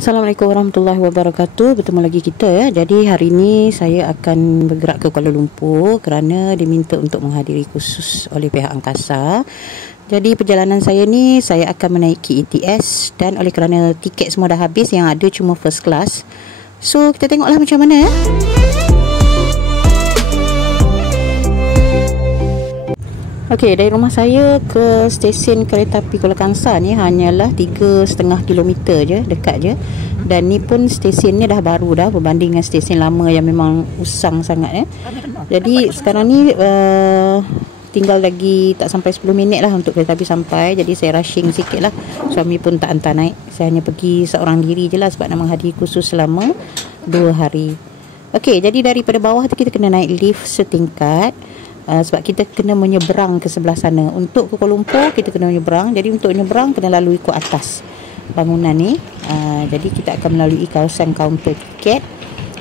Assalamualaikum warahmatullahi wabarakatuh. Bertemu lagi kita ya. Jadi hari ini saya akan bergerak ke Kuala Lumpur kerana diminta untuk menghadiri kursus oleh pihak angkasa. Jadi perjalanan saya ni saya akan menaiki ETS dan oleh kerana tiket semua dah habis, yang ada cuma first class. So kita tengoklah macam mana ya. Okey, dari rumah saya ke stesen kereta api Kuala Kangsar ni hanyalah 3,5 kilometer je, dekat je. Dan ni pun stesen ni dah baru dah berbanding dengan stesen lama yang memang usang sangat ya. Jadi sekarang ni tinggal lagi tak sampai 10 minit lah untuk kereta api sampai. Jadi saya rushing sikit lah. Suami pun tak hantar naik. Saya hanya pergi seorang diri je lah sebab nak menghadiri kursus selama 2 hari. Okey, jadi daripada bawah tu kita kena naik lift setingkat. Sebab kita kena menyeberang ke sebelah sana. Untuk ke Kuala Lumpur kita kena menyeberang. Jadi untuk menyeberang kena lalui ke atas bangunan ni. Jadi kita akan melalui kawasan kaunter tiket.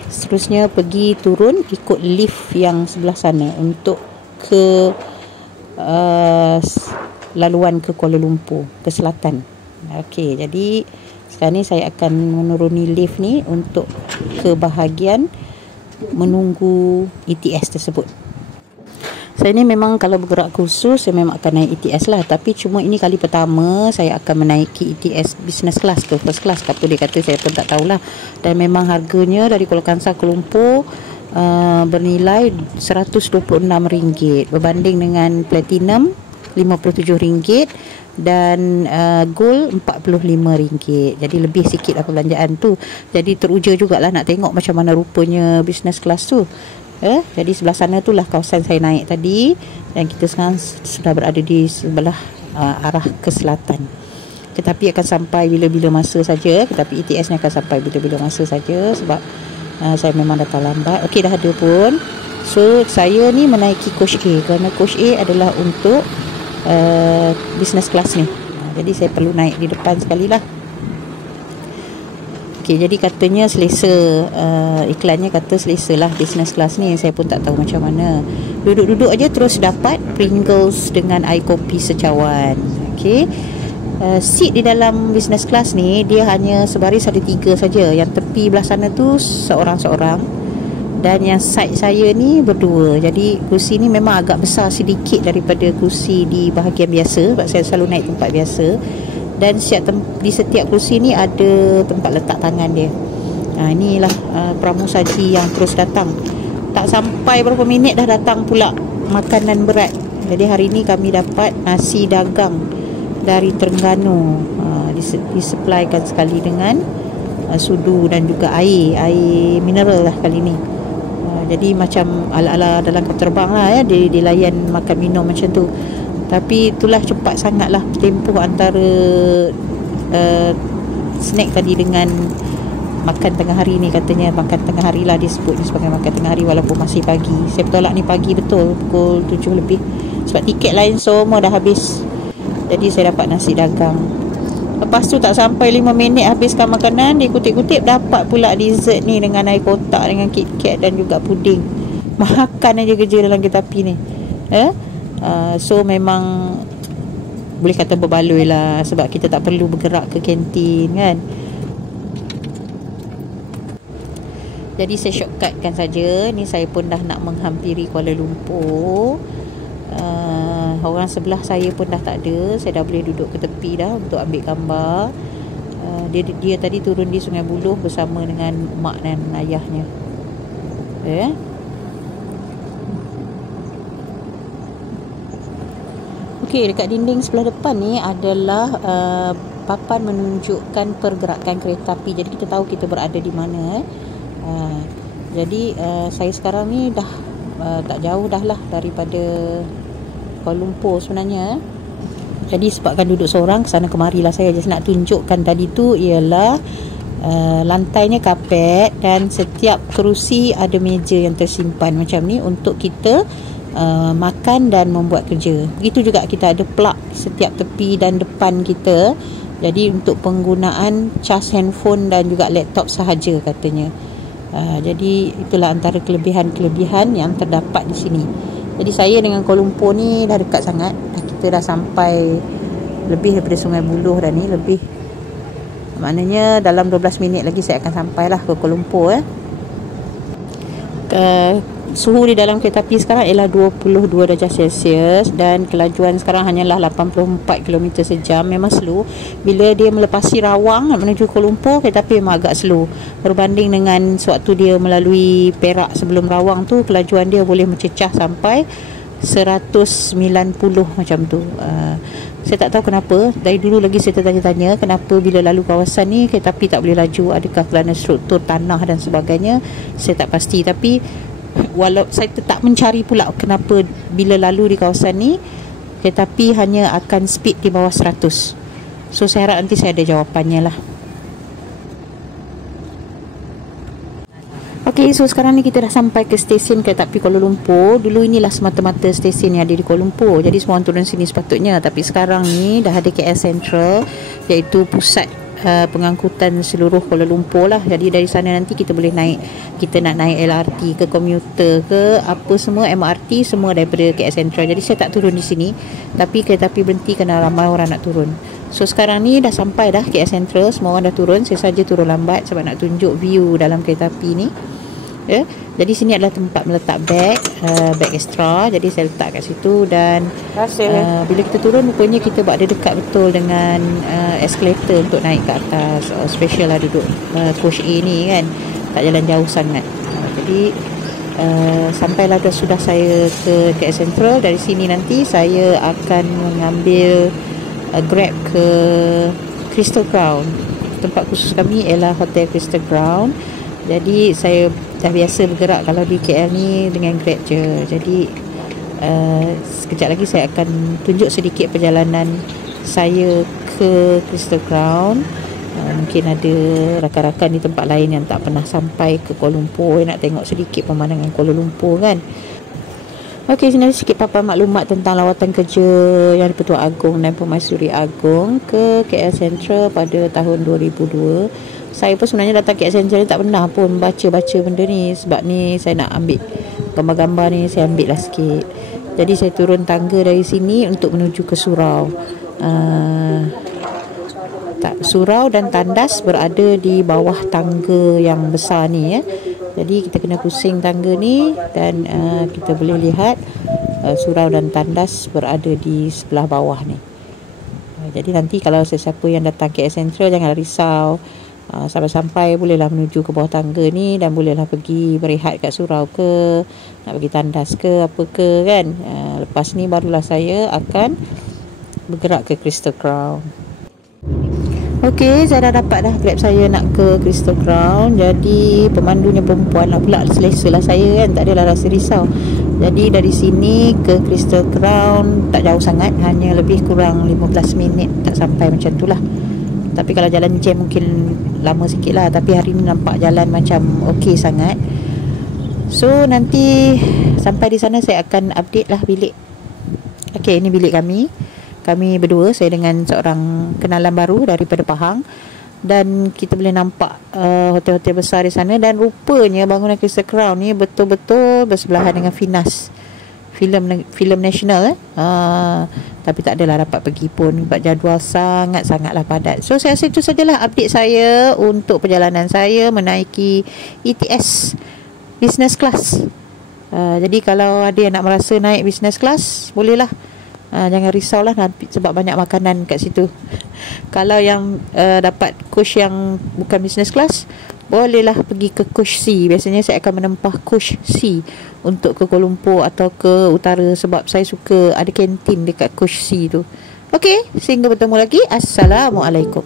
Seterusnya pergi turun ikut lift yang sebelah sana untuk ke laluan ke Kuala Lumpur, ke selatan. Okey, jadi sekarang ni saya akan menuruni lift ni untuk ke bahagian menunggu ETS tersebut. Saya ni memang kalau bergerak khusus saya memang akan naik ETS lah, tapi cuma ini kali pertama saya akan menaiki ETS business class ke first class ke apa dia kata, saya pun tak tahulah. Dan memang harganya dari Kuala Kangsar ke Lumpur bernilai RM126 berbanding dengan platinum RM57 dan gold RM45. Jadi lebih sikit lah perbelanjaan tu. Jadi teruja jugalah nak tengok macam mana rupanya business class tu. Jadi sebelah sana tu lah kawasan saya naik tadi, dan kita sekarang sudah berada di sebelah arah ke selatan. Tetapi akan sampai bila-bila masa saja. Tetapi ETS ni akan sampai bila-bila masa saja sebab saya memang datang lambat. Okey, dah ada pun. So saya ni menaiki coach A kerana coach A adalah untuk business class ni. Jadi saya perlu naik di depan sekali lah. Okay, jadi katanya selesa, iklannya kata selesa lah business class ni. Saya pun tak tahu macam mana. Duduk-duduk aja terus dapat Pringles dengan air kopi secawan. Okay, seat di dalam business class ni dia hanya sebaris ada 3 saja. Yang tepi belah sana tu seorang-seorang, dan yang side saya ni berdua. Jadi kursi ni memang agak besar sedikit daripada kursi di bahagian biasa sebab saya selalu naik tempat biasa. Dan di setiap kursi ni ada tempat letak tangan dia. Inilah pramusaji yang terus datang. Tak sampai berapa minit dah datang pula makanan berat. Jadi hari ni kami dapat nasi dagang dari Terengganu. Disupplykan sekali dengan sudu dan juga air mineral lah kali ni. Jadi macam ala-ala dalam kapal terbang lah ya, dilayan makan minum macam tu. Tapi itulah cepat sangat lah tempoh antara snack tadi dengan makan tengah hari ni. Katanya makan tengah hari lah disebut sebagai makan tengah hari walaupun masih pagi. Saya bertolak ni pagi betul, pukul 7 lebih. Sebab tiket lain semua dah habis. Jadi saya dapat nasi dagang. Lepas tu tak sampai 5 minit habiskan makanan, dikutip-kutip dapat pula dessert ni dengan air kotak, dengan KitKat dan juga puding. Makan aja kerja dalam kereta api ni. So memang boleh kata berbaloi lah sebab kita tak perlu bergerak ke kantin kan. Jadi saya shortcutkan saja. Ni saya pun dah nak menghampiri Kuala Lumpur. Orang sebelah saya pun dah tak ada. Saya dah boleh duduk ke tepi dah untuk ambil gambar. Dia tadi turun di Sungai Buloh bersama dengan mak dan ayahnya. Okey, dekat dinding sebelah depan ni adalah papan menunjukkan pergerakan kereta api. Jadi kita tahu kita berada di mana. Jadi saya sekarang ni dah tak jauh dah lah daripada Kuala Lumpur sebenarnya. Jadi sebabkan duduk seorang kesana kemari lah saya just nak tunjukkan tadi tu ialah lantainya kapet dan setiap kerusi ada meja yang tersimpan macam ni untuk kita makan dan membuat kerja. Begitu juga kita ada plug setiap tepi dan depan kita. Jadi untuk penggunaan cas handphone dan juga laptop sahaja katanya. Jadi itulah antara kelebihan-kelebihan yang terdapat di sini. Jadi saya dengan Kuala Lumpur ni dah dekat sangat. Kita dah sampai lebih daripada Sungai Buloh dah ni, lebih Maknanya dalam 12 minit lagi saya akan sampailah ke Kuala Lumpur. Suhu di dalam kereta api sekarang ialah 22 darjah Celsius dan kelajuan sekarang hanyalah 84 km sejam. Memang slow. Bila dia melepasi Rawang menuju Kuala Lumpur, kereta api memang agak slow berbanding dengan sewaktu dia melalui Perak sebelum Rawang tu, kelajuan dia boleh mencecah sampai 190 macam tu. Saya tak tahu kenapa. Dari dulu lagi saya tertanya-tanya kenapa bila lalu kawasan ni kereta api tak boleh laju. Adakah kerana struktur tanah dan sebagainya? Saya tak pasti. Tapi walau saya tetap mencari pula kenapa bila lalu di kawasan ni kereta api hanya akan speed di bawah 100. So saya harap nanti saya ada jawapannya lah. Okey, so sekarang ni kita dah sampai ke stesen kereta api Kuala Lumpur. Dulu inilah semata-mata stesen yang ada di Kuala Lumpur. Jadi semua orang turun sini sepatutnya. Tapi sekarang ni dah ada KL Sentral, iaitu pusat pengangkutan seluruh Kuala Lumpur lah. Jadi dari sana nanti kita boleh naik, kita nak naik LRT ke komuter ke apa semua, MRT semua daripada KL Sentral. Jadi saya tak turun di sini, tapi kereta api berhenti kerana ramai orang nak turun. So sekarang ni dah sampai dah KL Sentral, semua orang dah turun. Saya saja turun lambat sebab nak tunjuk view dalam kereta api ni. Jadi sini adalah tempat meletak beg extra. Jadi saya letak kat situ dan bila kita turun rupanya kita berada dekat betul dengan escalator untuk naik ke atas. Special lah duduk coach A ni kan, tak jalan jauh sangat. Jadi sampailah sudah saya ke KL Sentral. Dari sini nanti saya akan mengambil Grab ke Crystal Crown. Tempat khusus kami ialah Hotel Crystal Crown. Jadi saya dah biasa bergerak kalau di KL ni dengan Grab je. Jadi sekejap lagi saya akan tunjuk sedikit perjalanan saya ke Crystal Crown. Mungkin ada rakan-rakan di tempat lain yang tak pernah sampai ke Kuala Lumpur, nak tengok sedikit pemandangan Kuala Lumpur kan. Okey, sini ada sikit paparan maklumat tentang lawatan kerja Yang di-Pertuan Agong dan Permaisuri Agong ke KL Sentral pada tahun 2002. Saya pun sebenarnya datang KL Sentral ni tak pernah pun baca-baca benda ni. Sebab ni saya nak ambil gambar-gambar ni, saya ambil lah sikit. Jadi saya turun tangga dari sini untuk menuju ke surau. Surau dan tandas berada di bawah tangga yang besar ni ya. Jadi kita kena pusing tangga ni dan kita boleh lihat surau dan tandas berada di sebelah bawah ni. Jadi nanti kalau sesiapa yang datang KL Sentral jangan risau. Sampai-sampai bolehlah menuju ke bawah tangga ni dan bolehlah pergi berehat kat surau ke, nak pergi tandas ke apa ke kan. Lepas ni barulah saya akan bergerak ke Crystal Crown. Okey, saya dah dapat dah Grab saya nak ke Crystal Crown. Jadi pemandunya perempuan lah pula, selesa lah saya kan, tak adalah rasa risau. Jadi dari sini ke Crystal Crown tak jauh sangat, hanya lebih kurang 15 minit tak sampai macam tu lah. Tapi kalau jalan jam mungkin lama sikit lah. Tapi hari ni nampak jalan macam okey sangat. So nanti sampai di sana saya akan update lah bilik. Okey, ini bilik kami. Kami berdua, saya dengan seorang kenalan baru daripada Pahang. Dan kita boleh nampak hotel-hotel besar di sana. Dan rupanya bangunan Crystal Crown ni betul-betul bersebelahan dengan Finas, filem nasional tapi tak adalah dapat pergi pun sebab jadual sangat-sangatlah padat. So saya rasa itu sajalah update saya untuk perjalanan saya menaiki ETS business class. Jadi kalau ada yang nak merasa naik business class, bolehlah. Jangan risaulah nanti sebab banyak makanan kat situ. Kalau yang dapat coach yang bukan business class, bolehlah pergi ke coach C. Biasanya saya akan menempah coach C untuk ke Kuala Lumpur atau ke utara sebab saya suka ada kantin dekat coach C tu. Okey, sehingga bertemu lagi. Assalamualaikum.